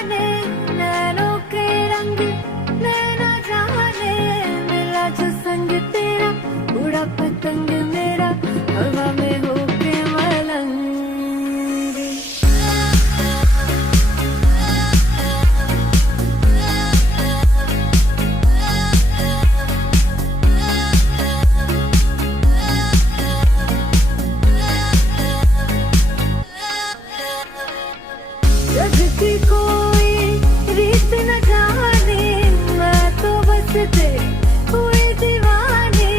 जाने नैनों के रंग नैना जाने मिला जो संग तेरा उड़ा पतंग मेरा हवा में होके मलंग जगती कोई रीत न जाने मैं तो बस तेरी हुई दीवानी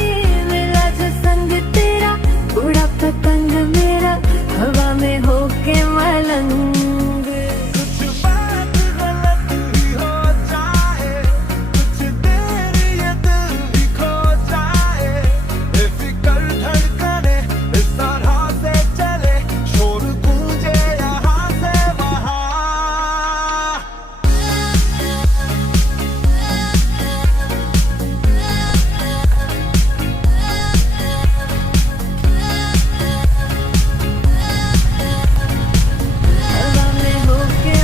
मिला जो संग तेरा उड़ा पतंग मेरा हवा में होके मलंग कुछ बात गलत ही हो जाए कुछ देर ये दिल भी खो जाए बेफिक्र धड़कने इस तरह से चले शोर गूंजे यहाँ से वहाँ हवा में होके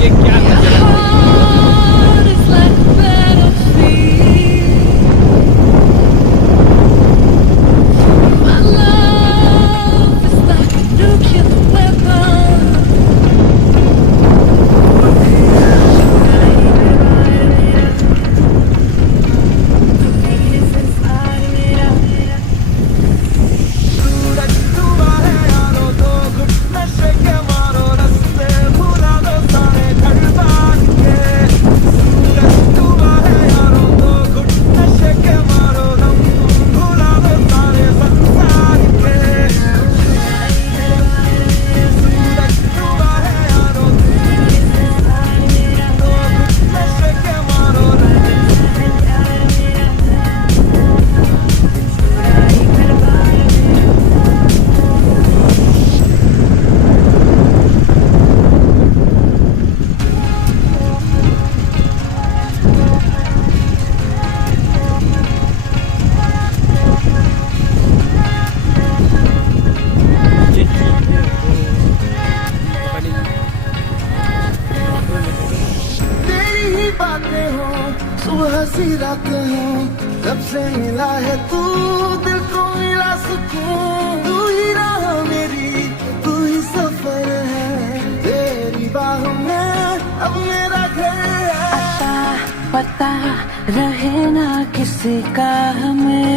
ये क्या नजर है? It's like a battlefield. My love is like a nuclear weapon. सूरज डूबा है यारो दो घुट नशे के मारो रास्ते भुला दो सारे घर बार के सूरज डूबा है यारो दो घुट नशे के मारो दम भुला दो सारे संसार के सूरज डूबा है यारो दो घुट नशे के मारो तेरी ही बातें हो सुबह सी रातें हो जब से मिला है तू दिल को मिला सुकून तू ही राह मेरी तू ही सफर है तेरी बाहों में अब मेरा घर है अता पता रहे ना किसी का हमें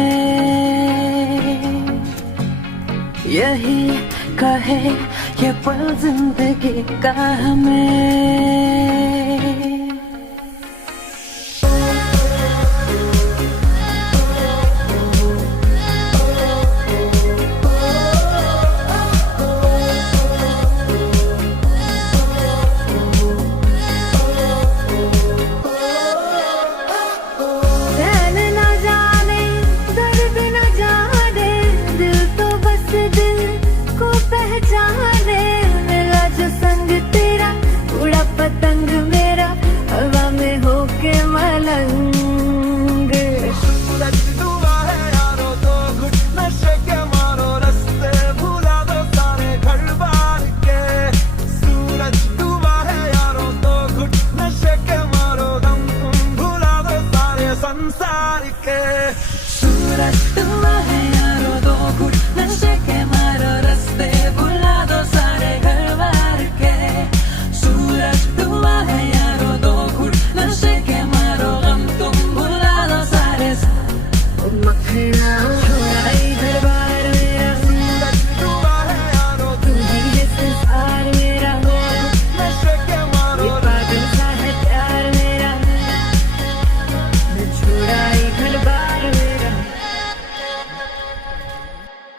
यही कहे ये पल जिंदगी का हमें